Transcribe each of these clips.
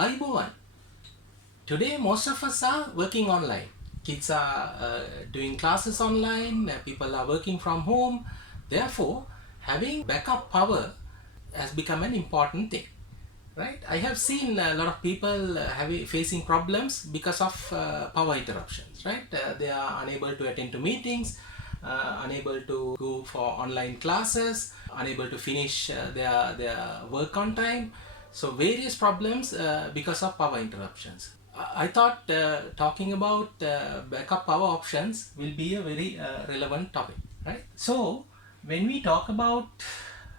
Aibovan. Today most of us are working online. Kids are doing classes online, people are working from home. Therefore, having backup power has become an important thing. Right? I have seen a lot of people facing problems because of power interruptions. Right? They are unable to attend to meetings, unable to go for online classes, unable to finish their work on time. So various problems because of power interruptions. I thought talking about backup power options will be a very relevant topic, right? So when we talk about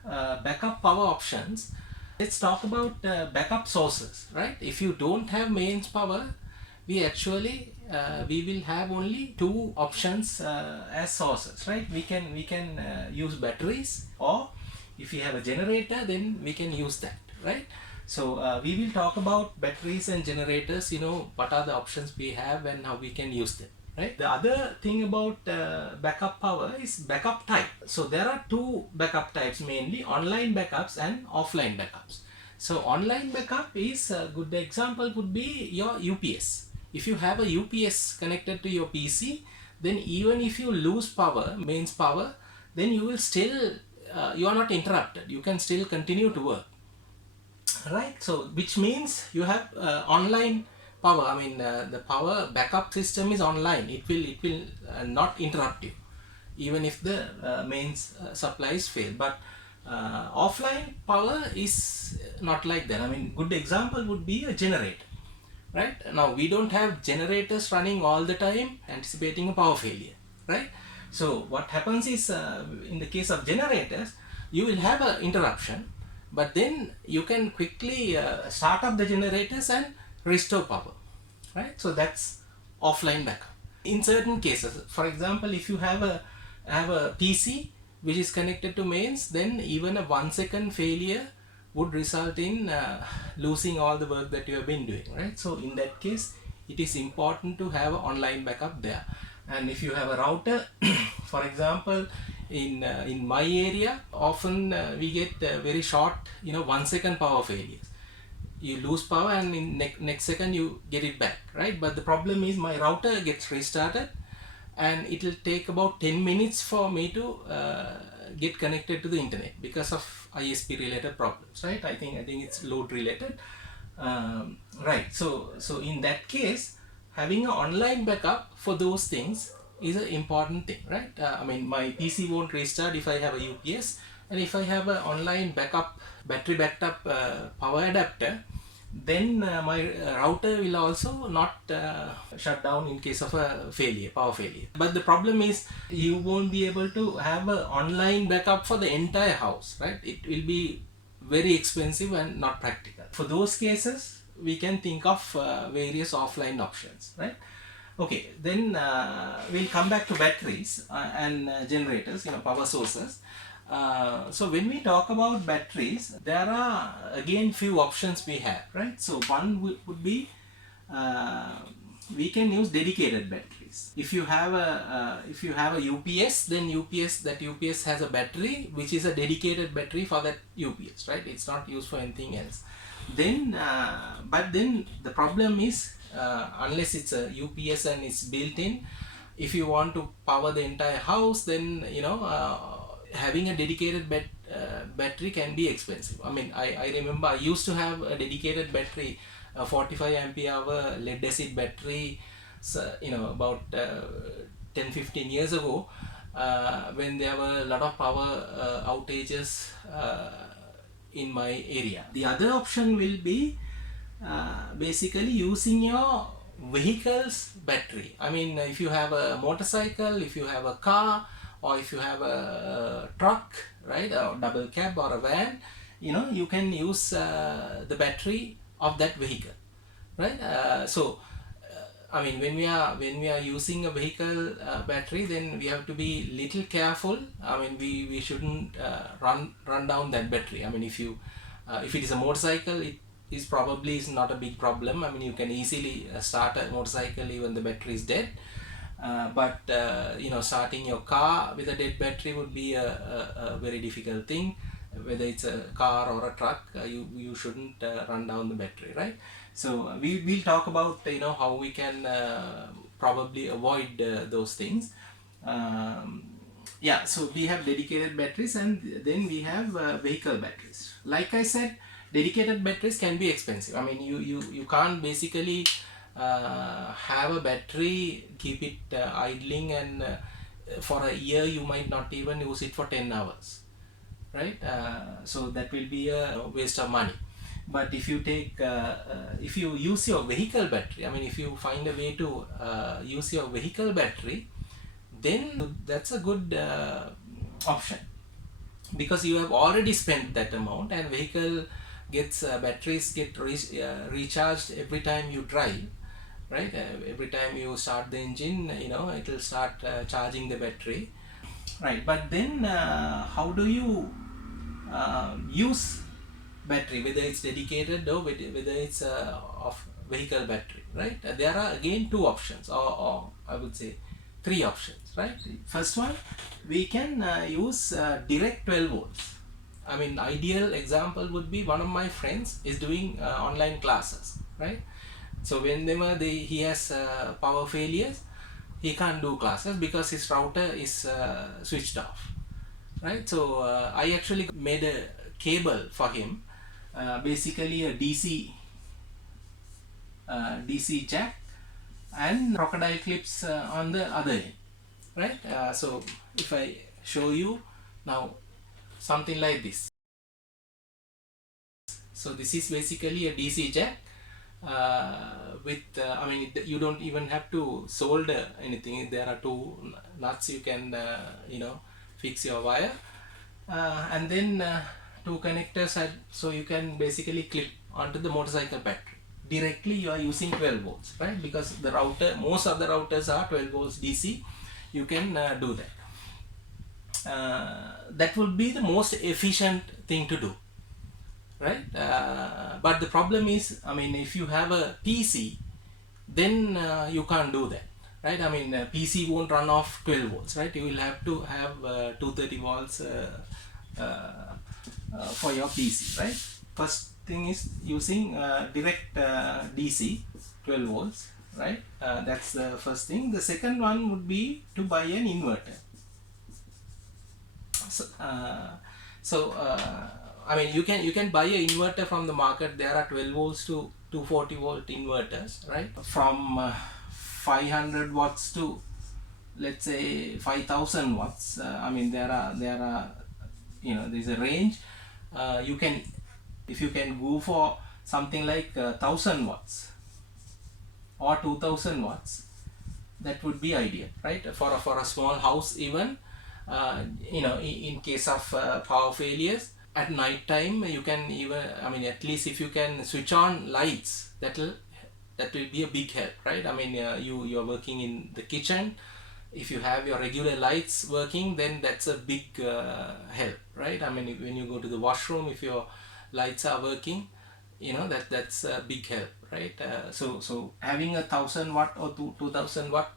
backup power options, let's talk about backup sources, right? If you don't have mains power, we will have only two options as sources, right? We can use batteries, or if you have a generator, then we can use that, right? So we will talk about batteries and generators, what are the options we have and how we can use them, right? The other thing about backup power is backup type. So there are two backup types, mainly online backups and offline backups. So online backup is a good example would be your UPS. If you have a UPS connected to your PC, then even if you lose power, mains power, then you will still you are not interrupted. You can still continue to work, right? So which means you have online power. I mean the power backup system is online. It will not interrupt you even if the mains supplies fail. But offline power is not like that. I mean, good example would be a generator, right? Now we don't have generators running all the time anticipating a power failure, right? So what happens is in the case of generators, you will have an interruption, but then you can quickly start up the generators and restore power, right? So that's offline backup. In certain cases, for example, if you have a PC which is connected to mains, then even a 1 second failure would result in losing all the work that you have been doing, right? So in that case, it is important to have an online backup there. And if you have a router, for example, in my area, often we get very short, 1 second power failures. You lose power and in next second you get it back, right? But the problem is my router gets restarted and it will take about 10 minutes for me to get connected to the internet because of ISP related problems, right? I think it's load related. Right. So in that case, having an online backup for those things is an important thing, right? I mean, my PC won't restart if I have a UPS, and if I have an online backup, battery backed up power adapter, then my router will also not shut down in case of a power failure. But the problem is you won't be able to have an online backup for the entire house, right? It will be very expensive and not practical. For those cases, we can think of various offline options, right? Okay, then we'll come back to batteries and generators, power sources. So when we talk about batteries, there are again few options we have, right? So one would be we can use dedicated batteries. If you have a UPS, then UPS has a battery which is a dedicated battery for that UPS, right? It's not used for anything else. Then but then the problem is unless it's a UPS and it's built in, if you want to power the entire house, then having a dedicated battery can be expensive. I mean, I remember I used to have a dedicated battery, a 45 ampere hour lead acid battery, so, about 10-15 years ago, when there were a lot of power outages in my area. The other option will be basically using your vehicle's battery. I mean, if you have a motorcycle, if you have a car, or if you have a truck, right, a double cab or a van, you can use the battery of that vehicle, right? I mean, when we are using a vehicle battery, then we have to be little careful. I mean, we shouldn't run down that battery. I mean, if it is a motorcycle, it is not a big problem. I mean, you can easily start a motorcycle even the battery is dead. But starting your car with a dead battery would be a very difficult thing. whether it's a car or a truck, you shouldn't run down the battery, right? So we'll talk about how we can probably avoid those things. um, yeah, so we have dedicated batteries, and then we have vehicle batteries. Like I said, dedicated batteries can be expensive. I mean, you can't basically have a battery, keep it idling, and for a year you might not even use it for 10 hours, right? So that will be a waste of money. But if you take if you use your vehicle battery, I mean, if you find a way to use your vehicle battery, then that's a good option, because you have already spent that amount, and vehicle gets batteries get recharged every time you drive, right? Every time you start the engine, it will start charging the battery, right? But then how do you use battery, whether it's dedicated or whether it's of vehicle battery, right? There are again two options, or I would say three options, right? First one, we can use direct 12 volts. I mean, ideal example would be one of my friends is doing online classes, right? So whenever he has power failures, he can't do classes because his router is switched off, right? So I actually made a cable for him, basically a DC jack and crocodile clips on the other end, right? So if I show you now, something like this. So this is basically a DC jack with I mean, you don't even have to solder anything. There are two nuts you can fix your wire, and then two connectors are, so you can basically clip onto the motorcycle battery. Directly you are using 12 volts, right? Because the router, most of the routers are 12 volts DC. You can do that. That would be the most efficient thing to do, right? But the problem is, I mean, if you have a PC, then you can't do that, right? I mean, PC won't run off 12 volts, right? You will have to have 230 volts for your PC, right? First thing is using direct DC 12 volts, right? That's the first thing. The second one would be to buy an inverter. So, I mean, you can buy an inverter from the market. There are 12 volts to 240 volt inverters, right? From 500 watts to, let's say, 5000 watts. I mean, there are there's a range. You can, if you can go for something like 1000 watts or 2000 watts, that would be ideal, right? For a small house, even in case of power failures at night time, you can even, I mean, at least if you can switch on lights, that will be a big help, right? I mean, you're working in the kitchen. If you have your regular lights working, then that's a big help, right? I mean, when you go to the washroom, if your lights are working, that's a big help, right? So having a 1000 watt or 2000 watt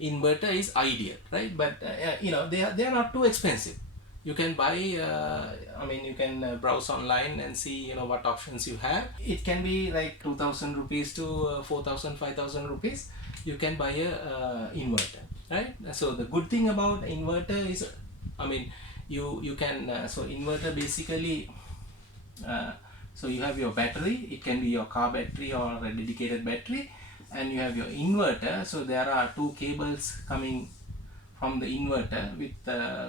inverter is ideal, right? But they are not too expensive. You can buy I mean, you can browse online and see what options you have. It can be like 2000 rupees to 4000, 5000 rupees. You can buy a inverter, right? So the good thing about inverter is, I mean, you can so inverter basically, so you have your battery. It can be your car battery or a dedicated battery, and you have your inverter. So there are two cables coming from the inverter with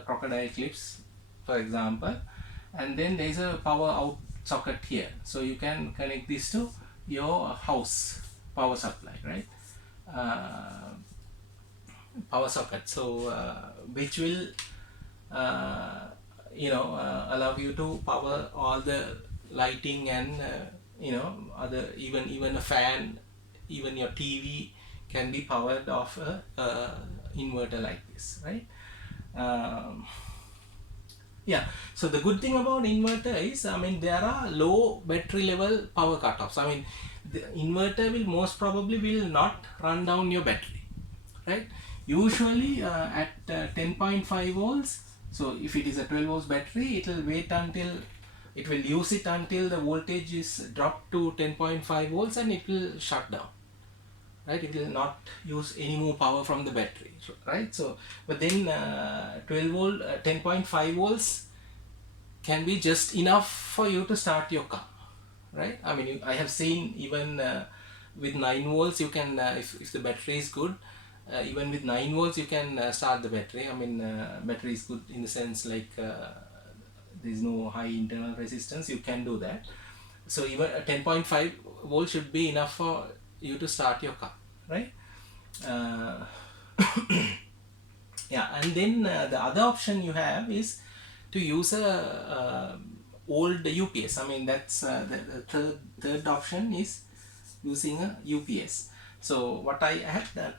crocodile clips, for example, and then there is a power out socket here. So you can connect this to your house power supply, right? Power socket, so which will allow you to power all the lighting and other, even a fan, even your TV can be powered off a inverter like this, right? Yeah, so the good thing about inverter is, I mean, there are low battery level power cutoffs. I mean, the inverter will most probably will not run down your battery, right? Usually at 10.5 volts, So if it is a 12 volts battery, it will wait until, it will use it until the voltage is dropped to 10.5 volts and it will shut down, right? It will not use any more power from the battery, right? So but then 12 volt 10.5 volts can be just enough for you to start your car, right? I mean, I have seen even with 9 volts you can, if the battery is good, even with 9 volts you can start the battery. I mean, battery is good in the sense like there is no high internal resistance, you can do that. So even a 10.5 volt should be enough for you to start your car, right? uh, yeah, and then the other option you have is to use a old UPS. I mean, that's the third option is using a UPS. So what I had done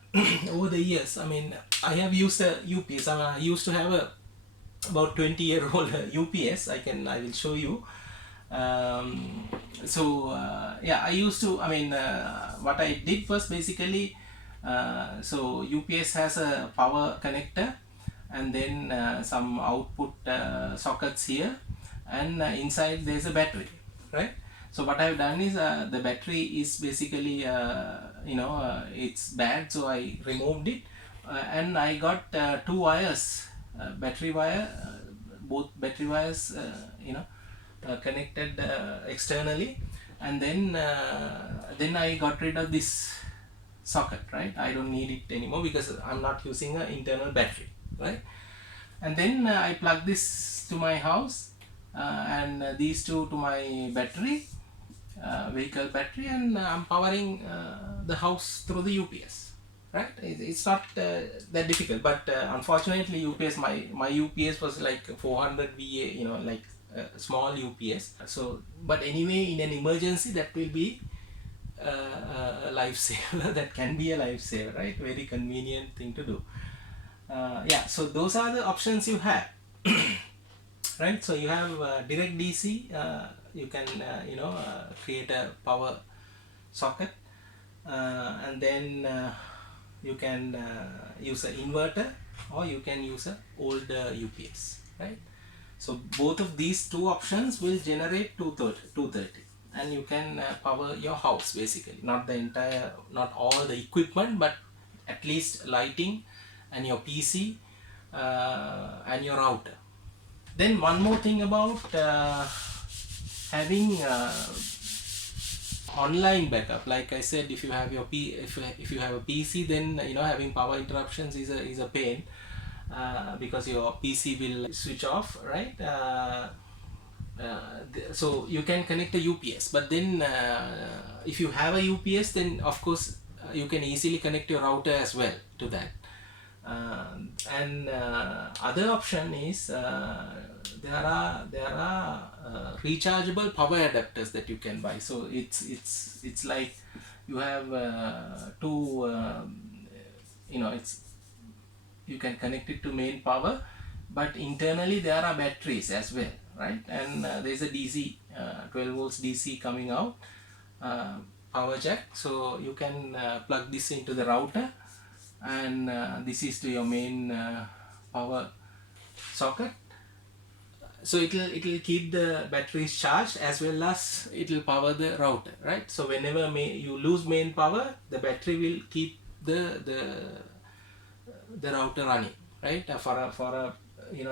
over the years, I mean, I have used a UPS. I mean, I used to have a about 20-year-old UPS. I will show you. Yeah, I used to, I mean, what I did was basically, so UPS has a power connector and then some output sockets here, and inside there's a battery, right? So what I've done is the battery is basically it's bad, so I removed it, and I got two wires, battery wire, both battery wires connected externally, and then I got rid of this socket, right? I don't need it anymore because I'm not using an internal battery, right? And then I plug this to my house, and these two to my battery, vehicle battery, and I'm powering the house through the UPS, right? It's not that difficult, but unfortunately UPS, my UPS was like 400 VA, like small UPS. So but anyway, in an emergency that will be a lifesaver. That can be a lifesaver, right? Very convenient thing to do. Yeah, so those are the options you have. Right, so you have direct DC, you can create a power socket, and then you can use an inverter, or you can use a old UPS, right? So both of these two options will generate 230, and you can power your house basically, not the entire, not all the equipment, but at least lighting and your PC and your router. Then one more thing about having online backup. Like I said, if you have your if you have a PC, then having power interruptions is a pain, because your PC will switch off, right? So you can connect a UPS, but then if you have a UPS, then of course you can easily connect your router as well to that. And other option is there are rechargeable power adapters that you can buy. So it's like you have two it's, you can connect it to main power, but internally there are batteries as well, right? And there's a DC 12 volts DC coming out, power jack, so you can plug this into the router, and this is to your main power socket. So it will keep the batteries charged, as well as it will power the router, right? So whenever you lose main power, the battery will keep the router running, right? For a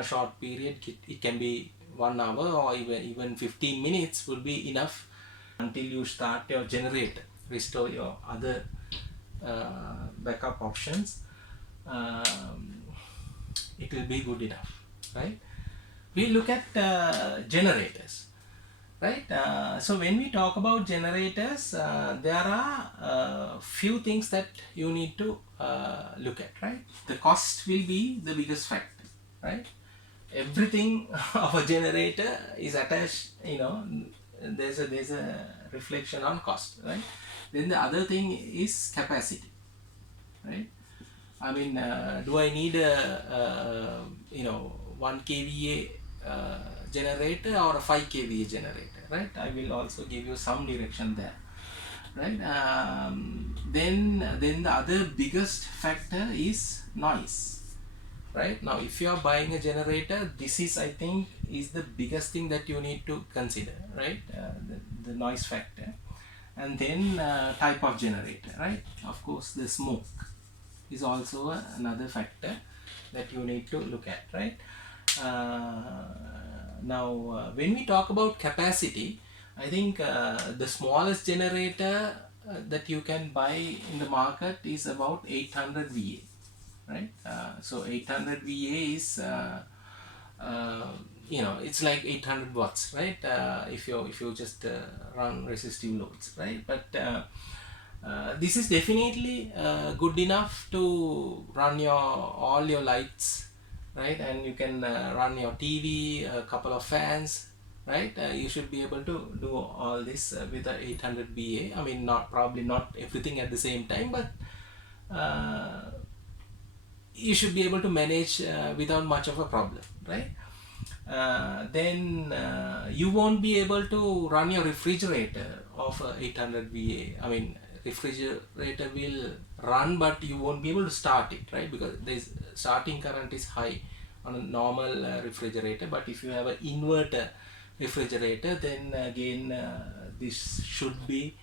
short period. It can be 1 hour, or even 15 minutes will be enough until you start your generator, restore your other backup options. It will be good enough, right? We look at generators, right? So when we talk about generators, there are few things that you need to look at, right? The cost will be the biggest factor, right? Everything of a generator is attached, there's a reflection on cost, right? Then the other thing is capacity, right? I mean, do I need a 1 kVA generator or a 5 kVA generator, right? I will also give you some direction there, right? Then the other biggest factor is noise, right? Now if you are buying a generator, this is, I think, is the biggest thing that you need to consider, right? The noise factor, and then type of generator, right? Of course the smoke is also another factor that you need to look at, right? Now when we talk about capacity, I think the smallest generator that you can buy in the market is about 800 VA, right? So 800 VA is uh, it's like 800 watts, right? If you just run resistive loads, right? But this is definitely good enough to run your all your lights, right? And you can run your TV, a couple of fans, right? You should be able to do all this with a 800 VA. I mean, not probably not everything at the same time, but you should be able to manage without much of a problem, right? Then you won't be able to run your refrigerator of 800 VA. I mean, refrigerator will run, but you won't be able to start it, right? Because this starting current is high on a normal refrigerator. But if you have an inverter refrigerator, then again this should be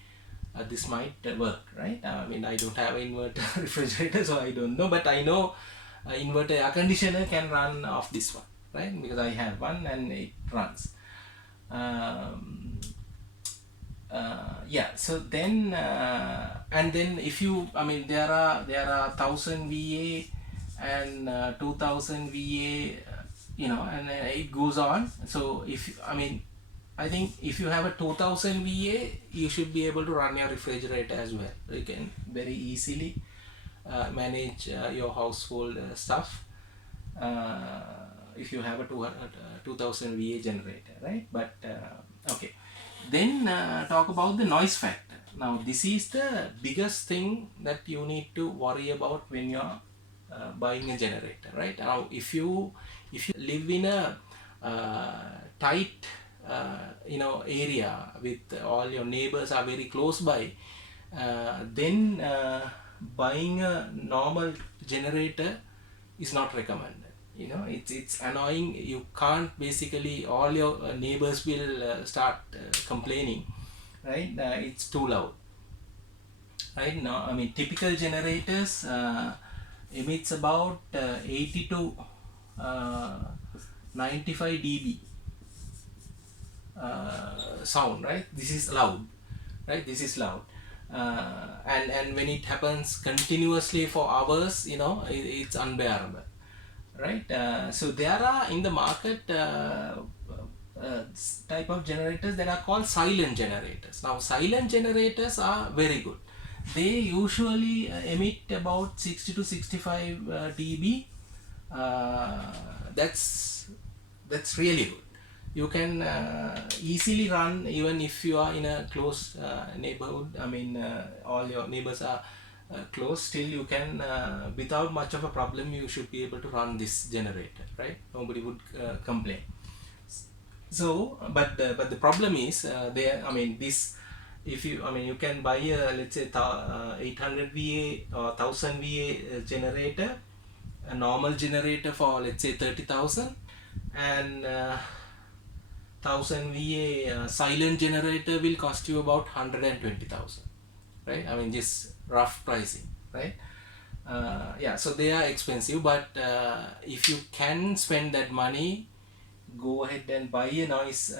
this might work, right? I mean, I don't have an inverter refrigerator, so I don't know, but I know inverter air conditioner can run off this one, right? Because I have one and it runs. Yeah, so then and then if you, I mean, there are 1000 VA and 2000 VA, and it goes on. So if, I mean, I think if you have a 2000 VA, you should be able to run your refrigerator as well. You can very easily manage your household stuff if you have a 2000 VA generator, right? But okay, then talk about the noise factor. Now this is the biggest thing that you need to worry about when you're buying a generator, right? Now if you live in a tight area with all your neighbors are very close by, then buying a normal generator is not recommended. It's annoying. You can't, basically all your neighbors will start complaining, right? It's too loud, right? Now, I mean, typical generators emits about 80 to 95 dB sound, right? This is loud, right? This is loud. And when it happens continuously for hours, it's unbearable, right? So there are in the market type of generators that are called silent generators. Now silent generators are very good. They usually emit about 60 to 65 dB. That's really good. You can easily run even if you are in a close neighborhood. I mean, all your neighbors are close. Still you can without much of a problem, you should be able to run this generator, right? Nobody would complain. So but the problem is there, I mean, this, if you, I mean, you can buy a, let's say 800 VA or 1000 VA generator, a normal generator for, let's say, 30,000, and 1000 VA silent generator will cost you about 120,000, right? I mean, just rough pricing, right? Yeah, so they are expensive, but if you can spend that money, go ahead and buy a noise,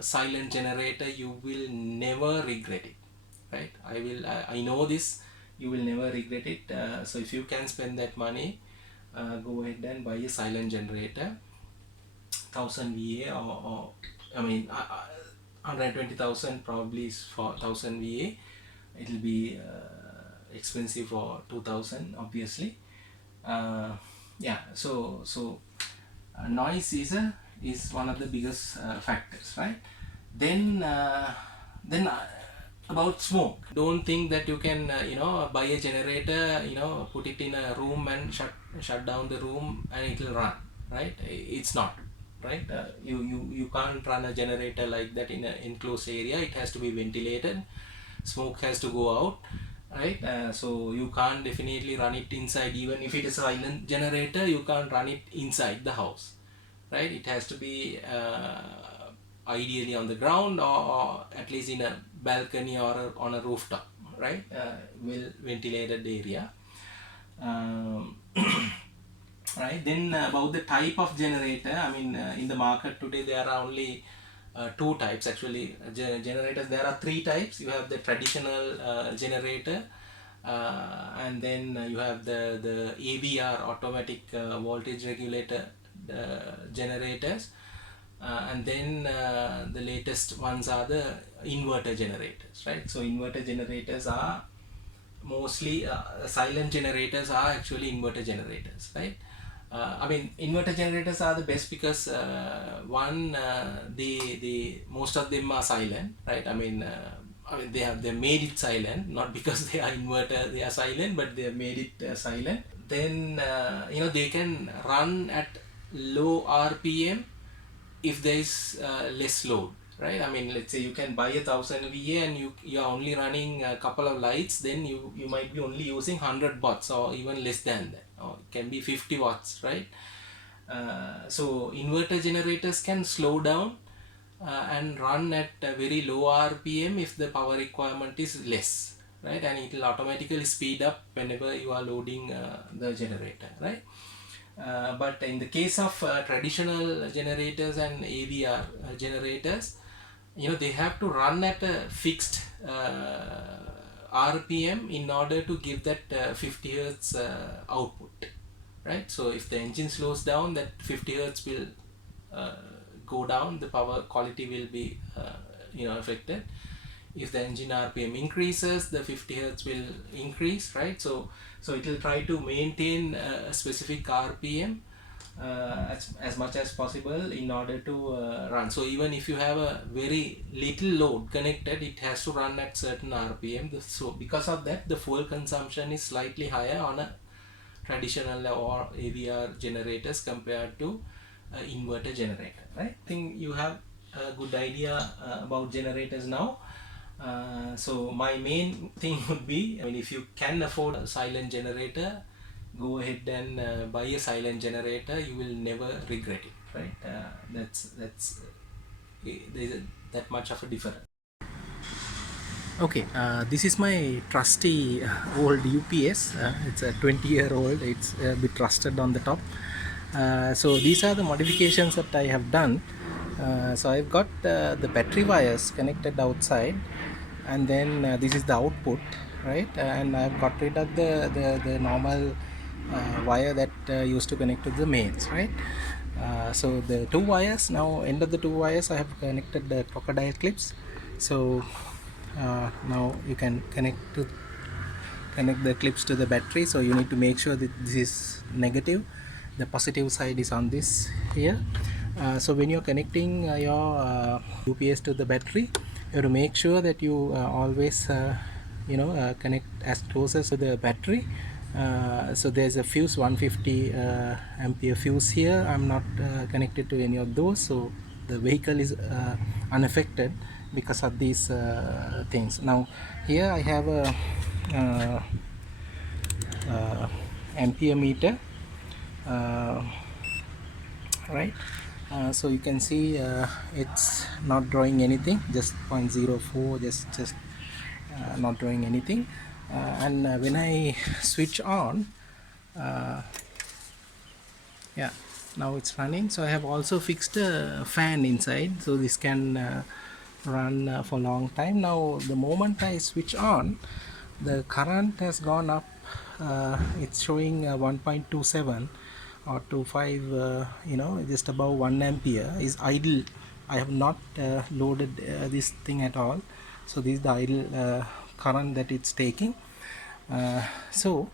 silent generator. You will never regret it, right? I know this, you will never regret it. So if you can spend that money, go ahead and buy a silent generator, 1000 VA, or I mean 120,000 probably is for 1000 VA. It will be expensive for 2000, obviously. Yeah, so noise is one of the biggest factors, right? Then about smoke, don't think that you can buy a generator, put it in a room and shut down the room and it will run, right? It's not, right? You can't run a generator like that in an enclosed area. It has to be ventilated, smoke has to go out, right? So you can't definitely run it inside. Even if it is a silent generator, you can't run it inside the house, right? It has to be ideally on the ground, or at least in a balcony or on a rooftop, right? Well ventilated area. um, right. Then about the type of generator, I mean, in the market today there are only two types actually. Generators, there are three types. You have the traditional generator, and then you have the AVR, automatic voltage regulator generators, and then the latest ones are the inverter generators, right? So inverter generators are mostly silent generators are actually inverter generators, right? I mean, inverter generators are the best because one, the most of them are silent, right? I mean they made it silent, not because they are inverter they are silent, but they have made it silent. Then they can run at low RPM if there is less load, right? I mean, let's say you can buy 1000 VA and you're only running a couple of lights, then you might be only using 100 watts or even less than that, or it can be 50 watts, right? So inverter generators can slow down and run at a very low RPM if the power requirement is less, right? And it will automatically speed up whenever you are loading the generator, right? But in the case of traditional generators and AVR generators, they have to run at a fixed RPM in order to give that 50 hertz output, right? So if the engine slows down, that 50 hertz will uh, go down, the power quality will be affected. If the engine RPM increases, the 50 hertz will increase, right? So it will try to maintain a specific RPM as much as possible in order to run. So even if you have a very little load connected, it has to run at certain RPM. So because of that, the fuel consumption is slightly higher on a traditional or AVR generators compared to inverter generator, right? I think you have a good idea about generators now. So my main thing would be, I mean, if you can afford a silent generator, go ahead and buy a silent generator. You will never regret it, right? There's that much of a difference. Okay, this is my trusty old UPS. It's a 20-year-old. It's a bit rusted on the top. So these are the modifications that I have done. So I've got the battery wires connected outside, and then this is the output, right? And I've got rid of the normal wire that used to connect to the mains, right? So the two wires, now end of the two wires I have connected the crocodile clips. So now you can connect the clips to the battery. So you need to make sure that this is negative, the positive side is on this here. So when you're connecting your UPS to the battery, you have to make sure that you always connect as close as to the battery. So there's a fuse, 150 ampere fuse here. I'm not connected to any of those, so the vehicle is unaffected because of these things. Now here I have a ampere meter, right? So you can see it's not drawing anything, just 0.04, just not drawing anything. And when I switch on, yeah, now it's running. So I have also fixed a fan inside, so this can run for a long time. Now the moment I switch on, the current has gone up. It's showing 1.27 or 25, just above 1 ampere is idle. I have not loaded this thing at all, so this is the idle current that it's taking. So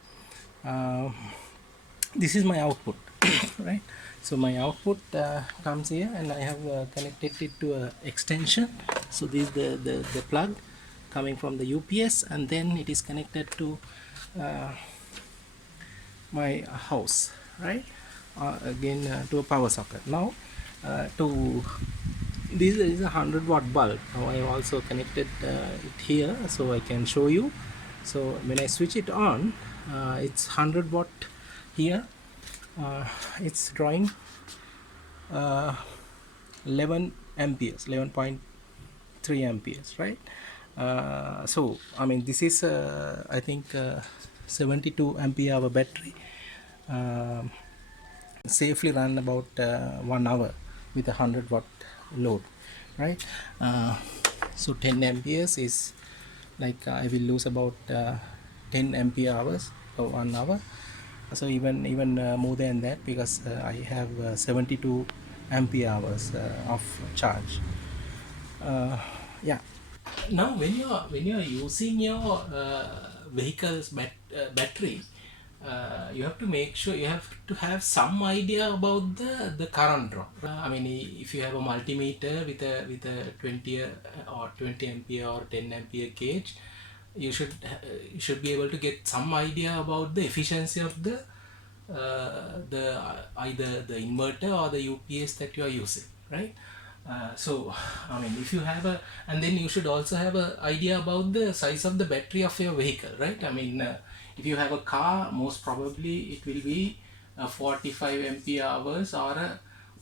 this is my output, right? So my output comes here, and I have connected it to a extension. So this is the plug coming from the UPS, and then it is connected to my house, right? Again to a power socket. Now to this is a 100-watt bulb. Now I have also connected it here, so I can show you. So when I switch it on, it's 100 watt here. It's drawing 11 amperes, 11.3 amperes, right? So I mean, this is I think 72 ampere hour battery, um, safely run about 1 hour with a 100 watt load, right? So 10 amperes is like I will lose about 10 ampere hours for 1 hour. So even more than that, because I have 72 ampere hours of charge. Yeah. Now when you're using your vehicle's battery, you have to make sure you have to have some idea about the current draw. I mean, if you have a multimeter with a 20 or 20 ampere or 10 ampere gauge, you should be able to get some idea about the efficiency of the either the inverter or the UPS that you are using, right? So I mean, if you have a, and then you should also have a idea about the size of the battery of your vehicle, right? I mean, if you have a car, most probably it will be a 45 ampere hours or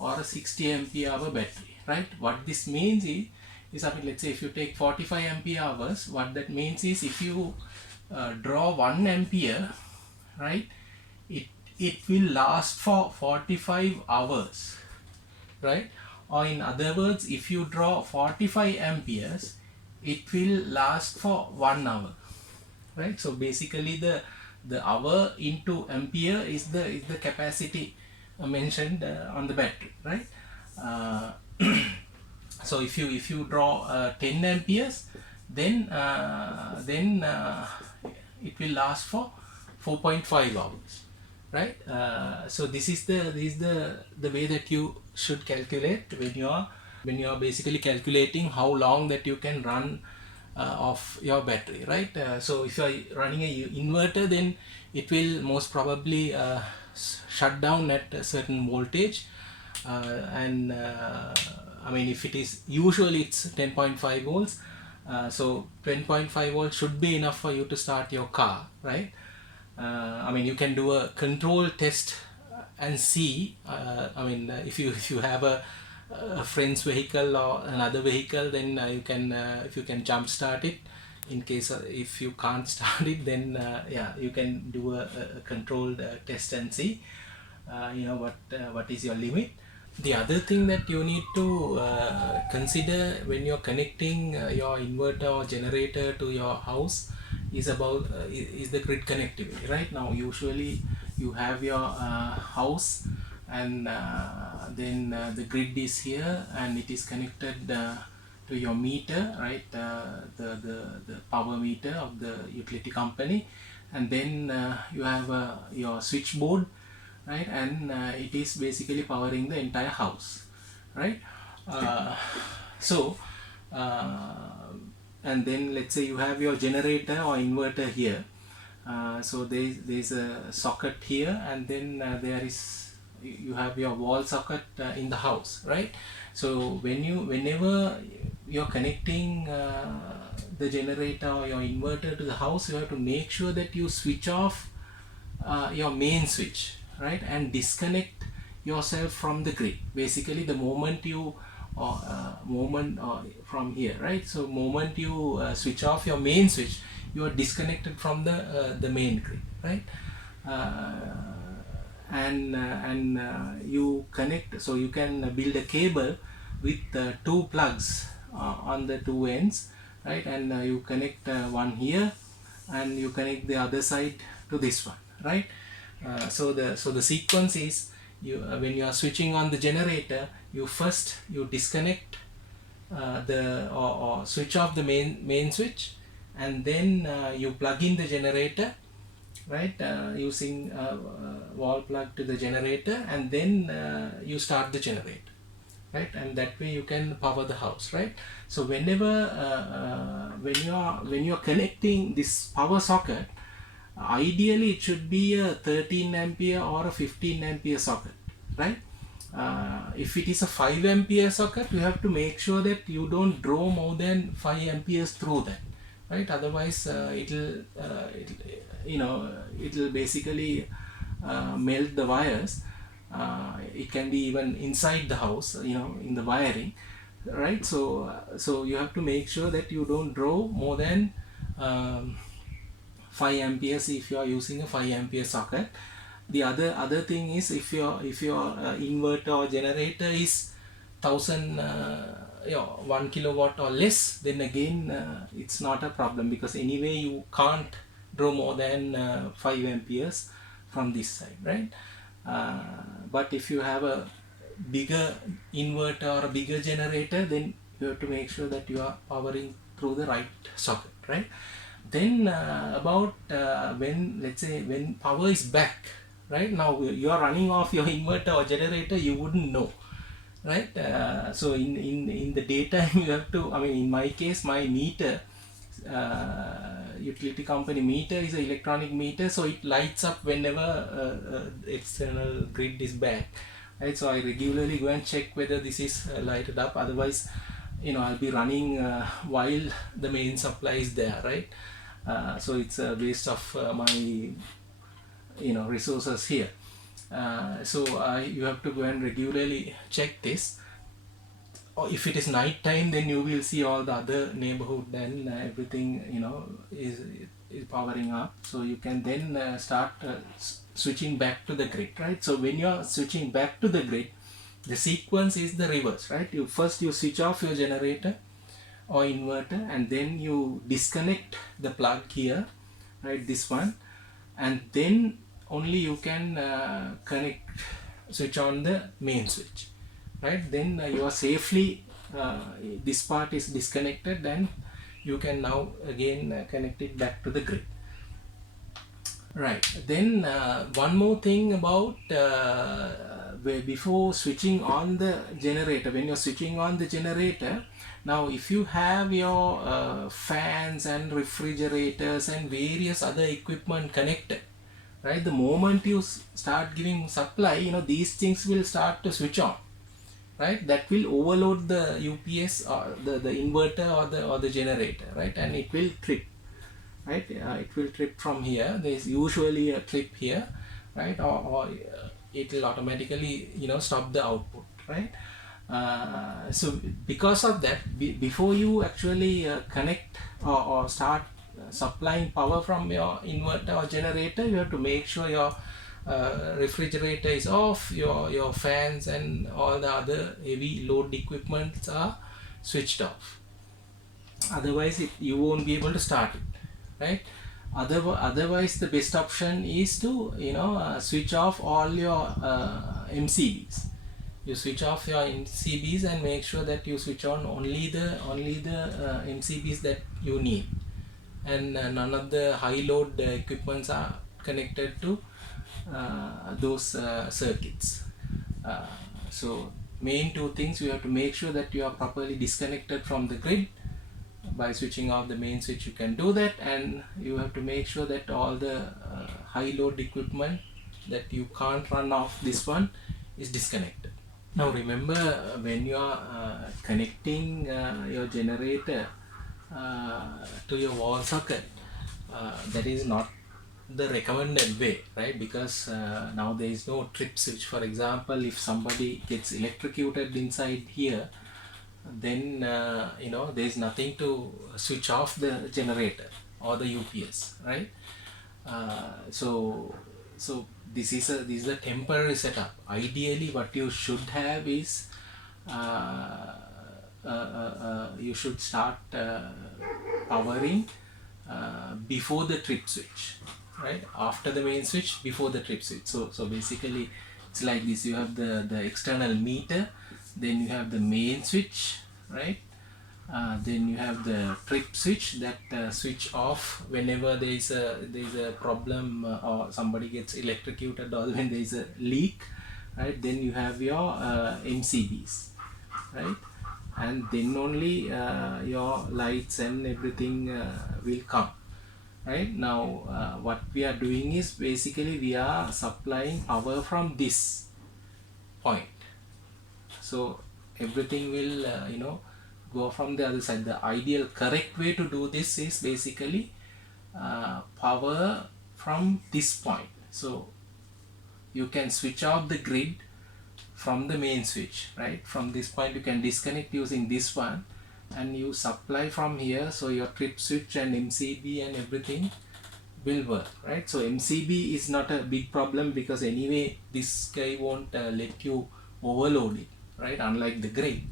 a 60 ampere hour battery, right? What this means is I mean, let's say if you take 45 ampere hours, what that means is if you draw 1 ampere, right, it it will last for 45 hours, right? Or in other words, if you draw 45 amperes, it will last for 1 hour, right? So basically the hour into ampere is the capacity mentioned on the battery, right? uh, so if you draw 10 amperes, then it will last for 4.5 hours, right? So this is the way that you should calculate when you are basically calculating how long that you can run of your battery, right? So if you are running a inverter, then it will most probably shut down at a certain voltage, and I mean, if it is usually it's 10.5 volts, so 10.5 volts should be enough for you to start your car, right? I mean, you can do a control test and see. I mean, if you have a friend's vehicle or another vehicle, then you can if you can jump start it. In case if you can't start it, then yeah, you can do a controlled test and see what is your limit. The other thing that you need to consider when you're connecting your inverter or generator to your house is about is the grid connectivity. Right now, usually you have your house, and then the grid is here and it is connected to your meter, right? The power meter of the utility company, and then you have your switchboard, right? And it is basically powering the entire house, right? uh, so uh, and then let's say you have your generator or inverter here. So there's a socket here, and then you have your wall socket in the house, right? So whenever you're connecting the generator or your inverter to the house, you have to make sure that you switch off your main switch, right, and disconnect yourself from the grid. Basically, the moment you from here, right? So moment you switch off your main switch, you are disconnected from the main grid, right? And you connect, so you can build a cable with two plugs on the two ends, right? And you connect one here, and you connect the other side to this one, right? So the sequence is, you when you are switching on the generator, you disconnect or switch off the main switch, and then you plug in the generator, right? Using wall plug to the generator, and then you start the generator, right? And that way you can power the house, right? So whenever when you're connecting this power socket, ideally it should be a 13 ampere or a 15 ampere socket, right? If it is a 5 ampere socket, you have to make sure that you don't draw more than 5 amperes through that, right? Otherwise it'll basically melt the wires. It can be even inside the house, in the wiring, right? So you have to make sure that you don't draw more than 5 amperes if you are using a 5 ampere socket. The other thing is, if your inverter or generator is 1 kilowatt or less, then again it's not a problem, because anyway you can't draw more than 5 amperes from this side, right? But if you have a bigger inverter or a bigger generator, then you have to make sure that you are powering through the right socket, right? Then about when, let's say, when power is back, right? Now you are running off your inverter or generator, you wouldn't know, right? So in the daytime you have to, I mean, in my case, my meter, utility company meter is an electronic meter, so it lights up whenever external grid is back, right? So I regularly go and check whether this is lighted up. Otherwise, I'll be running while the main supply is there, right? So it's a waste of my resources here. So you have to go and regularly check this. Or if it is night time, then you will see all the other neighborhood and everything is powering up. So you can then start switching back to the grid, right? So when you are switching back to the grid, the sequence is the reverse, right? You switch off your generator or inverter, and then you disconnect the plug here, right, this one, and then only you can switch on the main switch, right? Then you are safely, this part is disconnected, and you can now again connect it back to the grid, right? Then one more thing about before switching on the generator, when you're switching on the generator, now if you have your fans and refrigerators and various other equipment connected, right, the moment you start giving supply, these things will start to switch on, right? That will overload the UPS or the inverter or the generator, right? And it will trip, right? It will trip from here. There's usually a trip here, right? Or it will automatically stop the output, right? So because of that, before you actually connect or start supplying power from your inverter or generator, you have to make sure your refrigerator is off, your fans and all the other heavy load equipment are switched off. Otherwise you won't be able to start it, right? Otherwise the best option is to switch off all your MCBs. You switch off your MCBs and make sure that you switch on only the MCBs that you need, and none of the high load equipments are connected to those circuits. So main two things, you have to make sure that you are properly disconnected from the grid. By switching off the main switch you can do that, and you have to make sure that all the high load equipment that you can't run off this one is disconnected. Now remember, when you are connecting your generator to your wall socket, that is not the recommended way, right? Because now there is no trip switch. For example, if somebody gets electrocuted inside here, then there is nothing to switch off the generator or the UPS, right? So this is a temporary setup. Ideally what you should have is you should start powering before the trip switch, right? After the main switch, before the trip switch. So basically it's like this: you have the external meter, then you have the main switch, right? Then you have the trip switch that switch off whenever there is a problem or somebody gets electrocuted, or when there is a leak, right? Then you have your MCBs, right? And then only your lights and everything will come, right? Now what we are doing is basically we are supplying power from this point, so everything will go from the other side. The ideal correct way to do this is basically power from this point. So you can switch off the grid from the main switch, right? From this point you can disconnect using this one, and you supply from here, so your trip switch and MCB and everything will work, right? So MCB is not a big problem because anyway this guy won't let you overload it, right? Unlike the grid.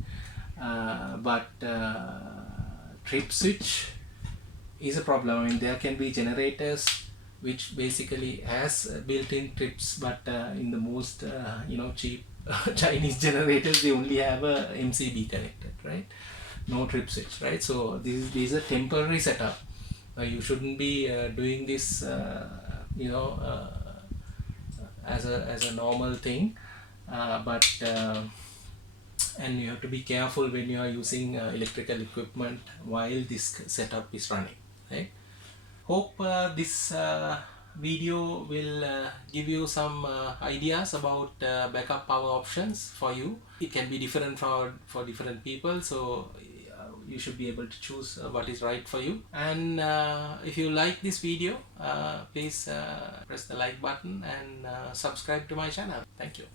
But trip switch is a problem. I mean, there can be generators which basically has built-in trips, but in the most cheap Chinese generators, they only have a MCB connected, right? No trip switch, right? So this is a temporary setup. You shouldn't be doing this as a normal thing, but and you have to be careful when you are using electrical equipment while this setup is running, right? Hope this video will give you some ideas about backup power options for you. It can be different for different people, so you should be able to choose what is right for you. And if you like this video, please press the like button and subscribe to my channel. Thank you.